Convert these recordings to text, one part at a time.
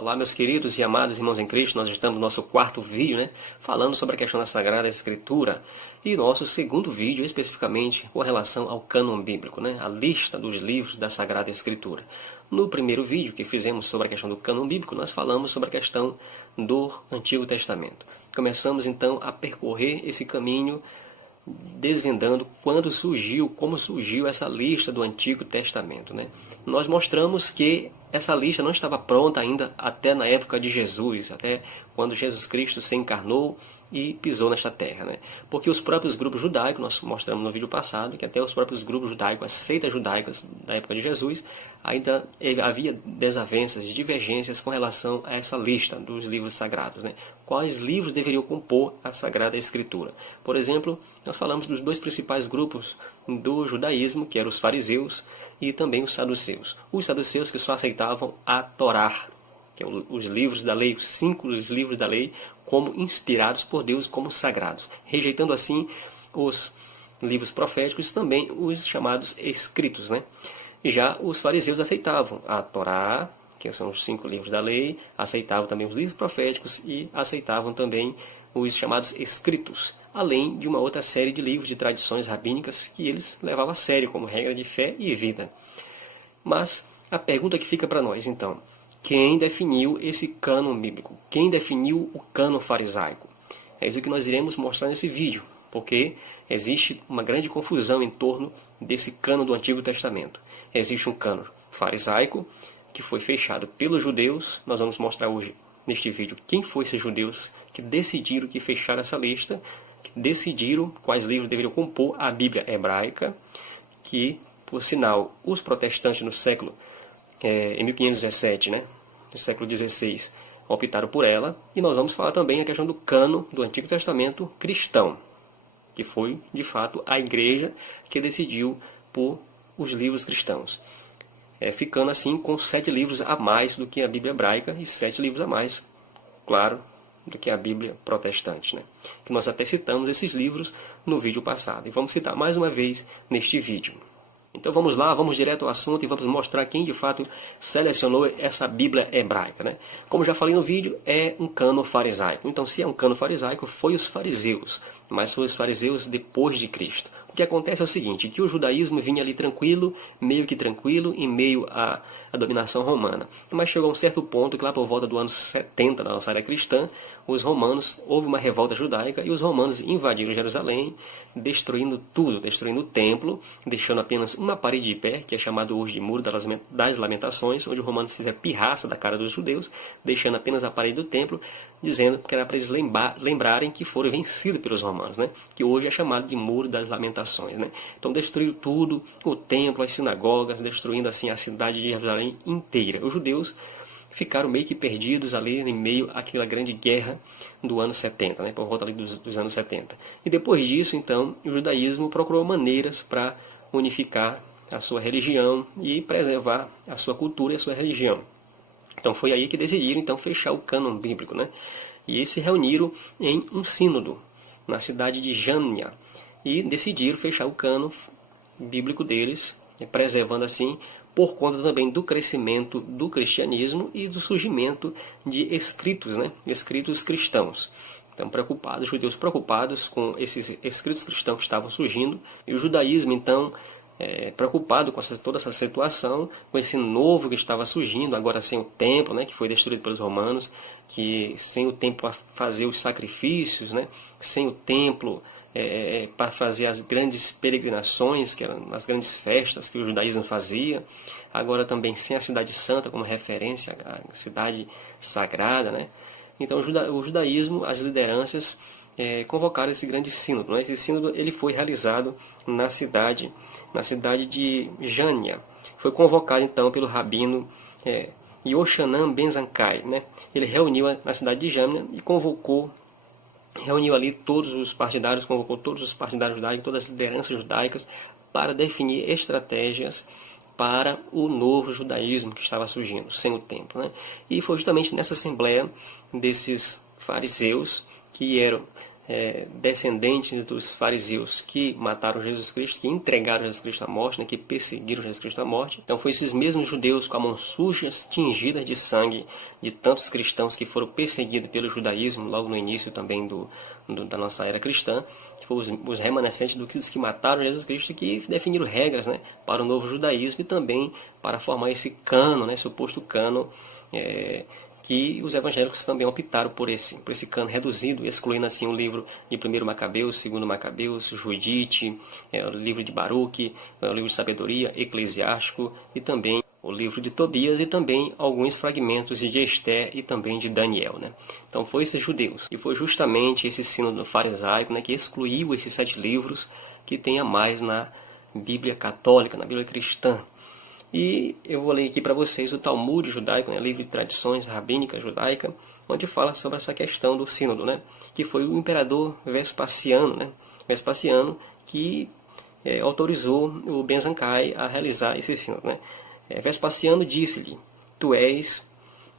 Olá, meus queridos e amados irmãos em Cristo, nós estamos no nosso quarto vídeo, falando sobre a questão da Sagrada Escritura, e nosso segundo vídeo, especificamente, com relação ao cânon bíblico, a lista dos livros da Sagrada Escritura. No primeiro vídeo que fizemos sobre a questão do cânon bíblico, nós falamos sobre a questão do Antigo Testamento. Começamos, então, a percorrer esse caminho, desvendando como surgiu essa lista do Antigo Testamento. Nós mostramos que essa lista não estava pronta ainda até na época de Jesus, até quando Jesus Cristo se encarnou e pisou nesta terra. Porque os próprios grupos judaicos, nós mostramos no vídeo passado, que até os próprios grupos judaicos, as seitas judaicas da época de Jesus, ainda havia desavenças, divergências com relação a essa lista dos livros sagrados. Quais livros deveriam compor a Sagrada Escritura? Por exemplo, nós falamos dos dois principais grupos do judaísmo, que eram os fariseus e também os saduceus. Os saduceus que só aceitavam a Torá, que são os livros da lei, os 5 livros da lei, como inspirados por Deus, como sagrados, rejeitando assim os livros proféticos e também os chamados escritos. Já os fariseus aceitavam a Torá, que são os 5 livros da lei, aceitavam também os livros proféticos e aceitavam também os chamados escritos, além de uma outra série de livros de tradições rabínicas que eles levavam a sério como regra de fé e vida. Mas a pergunta que fica para nós, então, quem definiu esse cânon bíblico? Quem definiu o cânon farisaico? É isso que nós iremos mostrar nesse vídeo, porque existe uma grande confusão em torno desse cânon do Antigo Testamento. Existe um cânon farisaico, que foi fechado pelos judeus. Nós vamos mostrar hoje, neste vídeo, quem foram esses judeus que decidiram que fecharam essa lista, que decidiram quais livros deveriam compor a Bíblia hebraica, que, por sinal, os protestantes no século, em 1517, no século XVI, optaram por ela. E nós vamos falar também a questão do cânon do Antigo Testamento cristão, que foi, de fato, a igreja que decidiu por os livros cristãos. Ficando assim com 7 livros a mais do que a Bíblia hebraica e 7 livros a mais, claro, do que a Bíblia protestante. Que nós até citamos esses livros no vídeo passado. E vamos citar mais uma vez neste vídeo. Então vamos lá, vamos direto ao assunto e vamos mostrar quem de fato selecionou essa Bíblia hebraica. Como já falei no vídeo, é um cânon farisaico. Então, se é um cânon farisaico, foi os fariseus, mas foi os fariseus depois de Cristo. O que acontece é o seguinte, que o judaísmo vinha ali tranquilo, em meio à dominação romana. Mas chegou a um certo ponto que lá por volta do ano 70 da nossa era cristã, houve uma revolta judaica e os romanos invadiram Jerusalém, destruindo tudo, destruindo o templo, deixando apenas uma parede de pé, que é chamado hoje de Muro das Lamentações, onde os romanos fizeram pirraça da cara dos judeus, deixando apenas a parede do templo, dizendo que era para eles lembrarem que foram vencidos pelos romanos, que hoje é chamado de Muro das Lamentações. Então destruiu tudo, o templo, as sinagogas, destruindo assim a cidade de Jerusalém inteira. Os judeus ficaram meio que perdidos ali em meio àquela grande guerra do ano 70, por volta ali dos anos 70. E depois disso, então, o judaísmo procurou maneiras para unificar a sua religião e preservar a sua cultura e a sua religião. Então foi aí que decidiram então fechar o cânon bíblico, E eles se reuniram em um sínodo na cidade de Jânia e decidiram fechar o cânon bíblico deles, preservando assim por conta também do crescimento do cristianismo e do surgimento de escritos, escritos cristãos. Então, os judeus preocupados com esses escritos cristãos que estavam surgindo, e o judaísmo, então, preocupado com toda essa situação, com esse novo que estava surgindo, agora sem o templo, que foi destruído pelos romanos, que sem o templo para fazer os sacrifícios, sem o templo para fazer as grandes peregrinações, que eram as grandes festas que o judaísmo fazia, agora também sem a cidade santa como referência, a cidade sagrada. Então o judaísmo, as lideranças, convocaram esse grande sínodo. Esse sínodo ele foi realizado na cidade de Jânia. Foi convocado então pelo rabino Yochanan ben Zakkai. Ele reuniu na cidade de Jânia e reuniu ali todos os partidários, convocou todos os partidários judaicos, todas as lideranças judaicas, para definir estratégias para o novo judaísmo que estava surgindo, sem o templo. E foi justamente nessa assembleia desses fariseus, que eram descendentes dos fariseus que mataram Jesus Cristo, que entregaram Jesus Cristo à morte, né, que perseguiram Jesus Cristo à morte. Então foi esses mesmos judeus com a mão sujas, tingidas de sangue de tantos cristãos que foram perseguidos pelo judaísmo, logo no início também da nossa era cristã, que foram os remanescentes dos que mataram Jesus Cristo, que definiram regras, né, para o novo judaísmo e também para formar esse cano, né, suposto cano, que os evangélicos também optaram por esse cano reduzido, excluindo assim o livro de 1 Macabeus, 2 Macabeus, Judite, o livro de Baruque, o livro de Sabedoria, Eclesiástico e também o livro de Tobias e também alguns fragmentos de Esther e também de Daniel, né? Então foi esses judeus. E foi justamente esse sínodo farisaico, né, que excluiu esses 7 livros que tem a mais na Bíblia católica, na Bíblia cristã. E eu vou ler aqui para vocês o Talmud judaico, né, livro de tradições rabínica judaica, onde fala sobre essa questão do sínodo, né, que foi o imperador Vespasiano, né, que autorizou o Ben Zakai a realizar esse sínodo, né. Vespasiano disse-lhe: tu és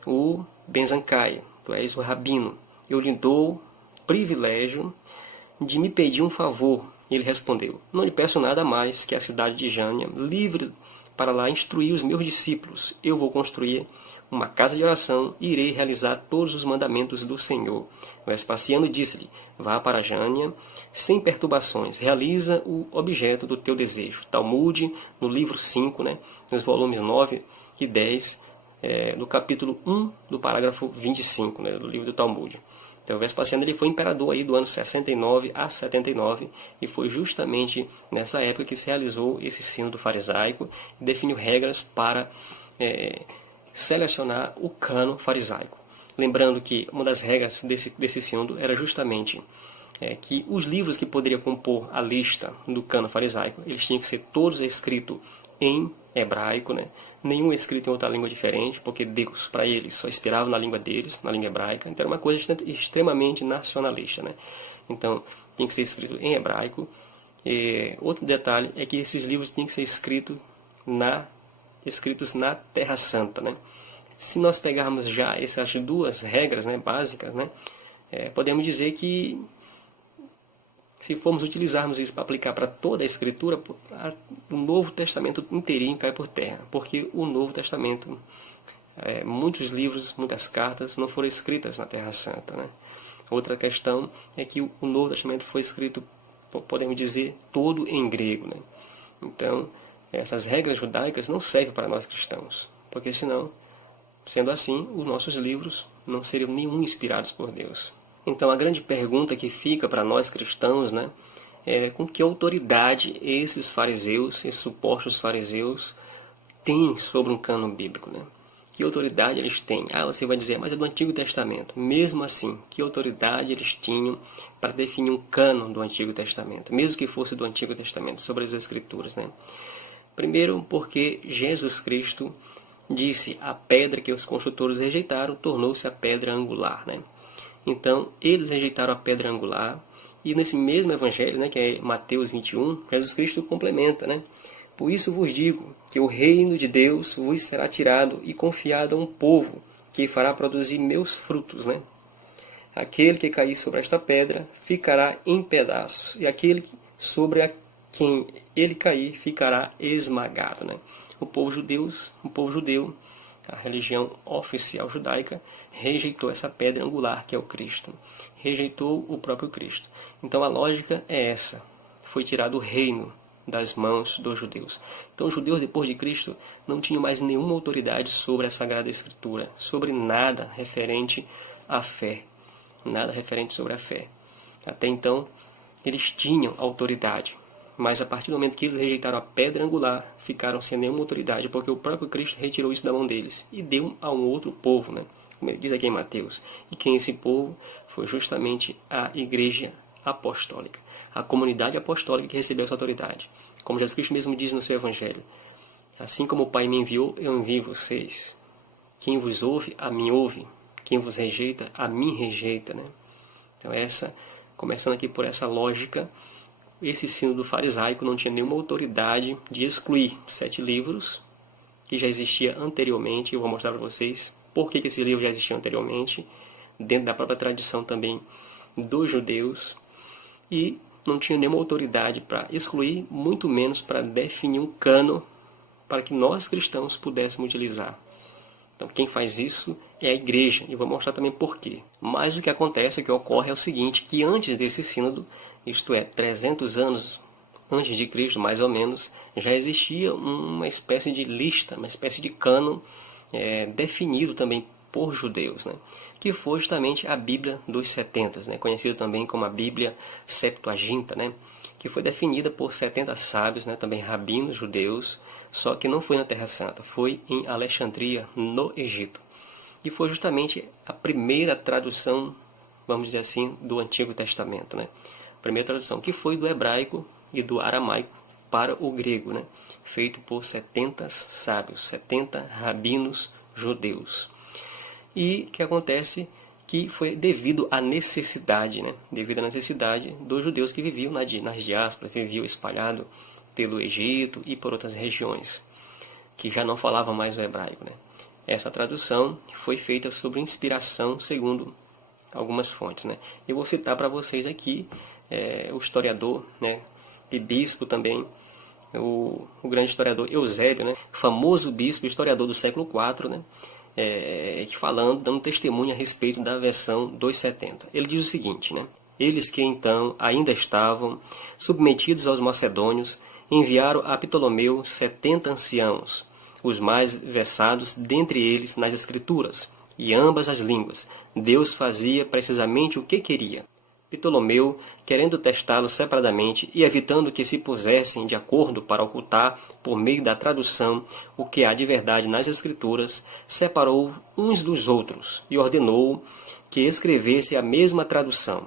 o Ben Zakai, tu és o rabino, eu lhe dou privilégio de me pedir um favor. Ele respondeu: não lhe peço nada mais que a cidade de Jânia, livre para lá instruir os meus discípulos. Eu vou construir uma casa de oração e irei realizar todos os mandamentos do Senhor. Vespasiano disse-lhe: vá para Jânia sem perturbações, realiza o objeto do teu desejo. Talmud, no livro 5, né, nos volumes 9 e 10, no capítulo 1, do parágrafo 25, né, do livro do Talmud. Então, Vespasiano ele foi imperador aí do ano 69 a 79 e foi justamente nessa época que se realizou esse sínodo farisaico e definiu regras para selecionar o cano farisaico. Lembrando que uma das regras desse sínodo era justamente que os livros que poderiam compor a lista do cano farisaico, eles tinham que ser todos escritos em hebraico, né? Nenhum escrito em outra língua diferente, porque Deus, para eles, só inspirava na língua deles, na língua hebraica. Então era uma coisa extremamente nacionalista, né? Então tinha que ser escrito em hebraico. Outro detalhe é que esses livros tinham que ser escritos na Terra Santa, né? Se nós pegarmos já essas duas regras, né, básicas, né, podemos dizer que se formos utilizarmos isso para aplicar para toda a Escritura, o Novo Testamento inteirinho cai por terra, porque o Novo Testamento, muitos livros, muitas cartas não foram escritas na Terra Santa, né? Outra questão é que o Novo Testamento foi escrito, podemos dizer, todo em grego, né? Então, essas regras judaicas não servem para nós cristãos, porque senão, sendo assim, os nossos livros não seriam nenhum inspirados por Deus. Então a grande pergunta que fica para nós cristãos, né, é com que autoridade esses fariseus, esses supostos fariseus, têm sobre um cânon bíblico, né? Que autoridade eles têm? Você vai dizer, mas é do Antigo Testamento. Mesmo assim, que autoridade eles tinham para definir um cânon do Antigo Testamento, mesmo que fosse do Antigo Testamento, sobre as Escrituras, né? Primeiro, porque Jesus Cristo disse: a pedra que os construtores rejeitaram tornou-se a pedra angular, né? Então, eles rejeitaram a pedra angular, e nesse mesmo evangelho, né, que é Mateus 21, Jesus Cristo complementa, né? Por isso vos digo que o reino de Deus vos será tirado e confiado a um povo que fará produzir meus frutos, né? Aquele que cair sobre esta pedra ficará em pedaços, e aquele sobre a quem ele cair ficará esmagado, né? O povo judeu, a religião oficial judaica, rejeitou essa pedra angular que é o Cristo, rejeitou o próprio Cristo. Então a lógica é essa: foi tirado o reino das mãos dos judeus. Então os judeus depois de Cristo não tinham mais nenhuma autoridade sobre a Sagrada Escritura, sobre nada referente à fé, nada referente sobre a fé. Até então eles tinham autoridade, mas a partir do momento que eles rejeitaram a pedra angular, ficaram sem nenhuma autoridade, porque o próprio Cristo retirou isso da mão deles e deu a um outro povo, né? Como ele diz aqui em Mateus. E quem é esse povo? Foi justamente a Igreja Apostólica, a comunidade apostólica que recebeu essa autoridade. Como Jesus Cristo mesmo diz no seu Evangelho: assim como o Pai me enviou, eu envio vocês. Quem vos ouve, a mim ouve. Quem vos rejeita, a mim rejeita, né? Então começando aqui por essa lógica, esse sínodo farisaico não tinha nenhuma autoridade de excluir 7 livros que já existia anteriormente. Eu vou mostrar para vocês por que esse livro já existia anteriormente, dentro da própria tradição também dos judeus. e não tinha nenhuma autoridade para excluir, muito menos para definir um cânon para que nós cristãos pudéssemos utilizar. Então quem faz isso é a igreja, e vou mostrar também por quê. Mas o que acontece, o que ocorre é o seguinte, que antes desse sínodo, isto é, 300 anos antes de Cristo, mais ou menos, já existia uma espécie de lista, uma espécie de cânon definido também por judeus, né? Que foi justamente a Bíblia dos 70, né? Conhecida também como a Bíblia Septuaginta, né? Que foi definida por 70 sábios, né? Também rabinos judeus, só que não foi na Terra Santa, foi em Alexandria, no Egito. E foi justamente a primeira tradução, vamos dizer assim, do Antigo Testamento, né? A primeira tradução, que foi do hebraico e do aramaico para o grego, né? Feito por 70 sábios, 70 rabinos judeus. E o que acontece que foi devido à necessidade, né? Devido à necessidade dos judeus que viviam nas diásporas, viviam espalhados pelo Egito e por outras regiões, que já não falavam mais o hebraico, né? Essa tradução foi feita sob inspiração, segundo algumas fontes, né? Eu vou citar para vocês aqui o historiador, né, e bispo também, o grande historiador Eusébio, né, famoso bispo, historiador do século IV, né, que falando, dando testemunho a respeito da versão 270. Ele diz o seguinte, né, eles que então ainda estavam submetidos aos macedônios, enviaram a Ptolomeu 70 anciãos, os mais versados dentre eles nas escrituras, e ambas as línguas. Deus fazia precisamente o que queria. Ptolomeu, querendo testá-los separadamente e evitando que se pusessem de acordo para ocultar, por meio da tradução, o que há de verdade nas Escrituras, separou uns dos outros e ordenou que escrevesse a mesma tradução.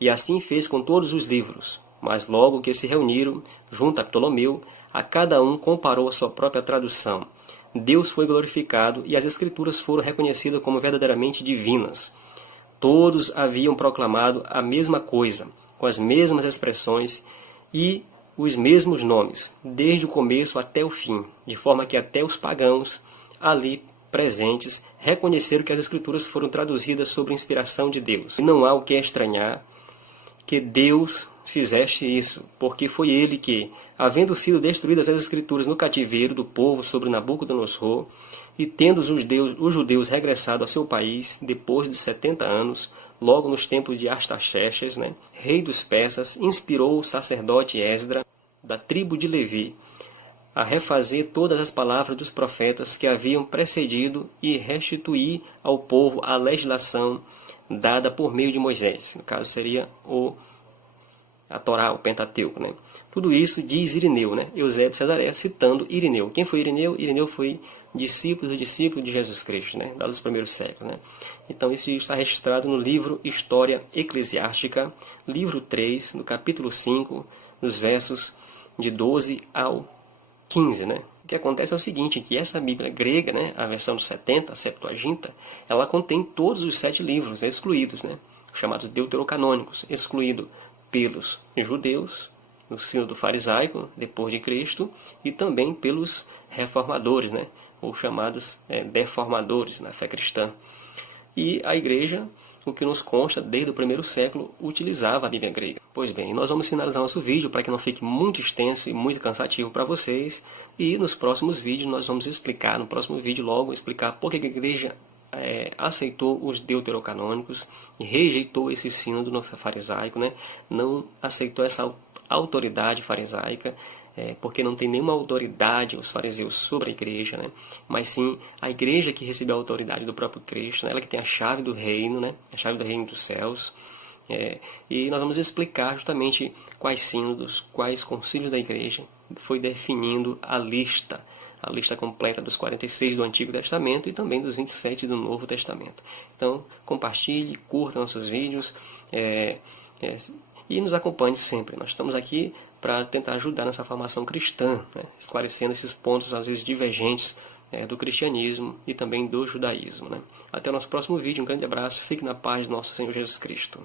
E assim fez com todos os livros. Mas logo que se reuniram, junto a Ptolomeu, a cada um comparou a sua própria tradução. Deus foi glorificado e as Escrituras foram reconhecidas como verdadeiramente divinas. Todos haviam proclamado a mesma coisa, com as mesmas expressões e os mesmos nomes, desde o começo até o fim, de forma que até os pagãos ali presentes reconheceram que as Escrituras foram traduzidas sob inspiração de Deus. E não há o que estranhar que Deus fizeste isso, porque foi ele que, havendo sido destruídas as Escrituras no cativeiro do povo sobre Nabucodonosor, e tendo os judeus regressado ao seu país depois de 70 anos, logo nos tempos de Artaxerxes, né, rei dos persas, inspirou o sacerdote Esdra, da tribo de Levi, a refazer todas as palavras dos profetas que haviam precedido e restituir ao povo a legislação dada por meio de Moisés. No caso seria a Torá, o Pentateuco, né? Tudo isso diz Irineu, né? Eusébio de Cesareia citando Irineu. Quem foi Irineu? Irineu foi discípulo de Jesus Cristo, né? Dos primeiros séculos, né? Então isso está registrado no livro História Eclesiástica, livro 3, no capítulo 5, nos versos de 12 ao 15, né? O que acontece é o seguinte, que essa Bíblia grega, né, a versão dos 70, a Septuaginta, ela contém todos os 7 livros excluídos, né, chamados deuterocanônicos, excluído pelos judeus, no sínodo farisaico, depois de Cristo, e também pelos reformadores, né, ou chamados deformadores na fé cristã. E a igreja, o que nos consta desde o primeiro século, utilizava a Bíblia grega. Pois bem, nós vamos finalizar nosso vídeo para que não fique muito extenso e muito cansativo para vocês. E nos próximos vídeos nós vamos explicar, no próximo vídeo logo, explicar por que a igreja aceitou os deuterocanônicos e rejeitou esse sínodo farisaico, né? Não aceitou essa autoridade farisaica, porque não tem nenhuma autoridade os fariseus sobre a igreja, né? Mas sim a igreja que recebeu a autoridade do próprio Cristo, né? Ela que tem a chave do reino, né? A chave do reino dos céus. E nós vamos explicar justamente quais sínodos, quais concílios da igreja foi definindo a lista completa dos 46 do Antigo Testamento e também dos 27 do Novo Testamento. Então compartilhe, curta nossos vídeos e nos acompanhe sempre. Nós estamos aqui para tentar ajudar nessa formação cristã, né? Esclarecendo esses pontos às vezes divergentes do cristianismo e também do judaísmo, né? Até o nosso próximo vídeo, um grande abraço, fique na paz do nosso Senhor Jesus Cristo.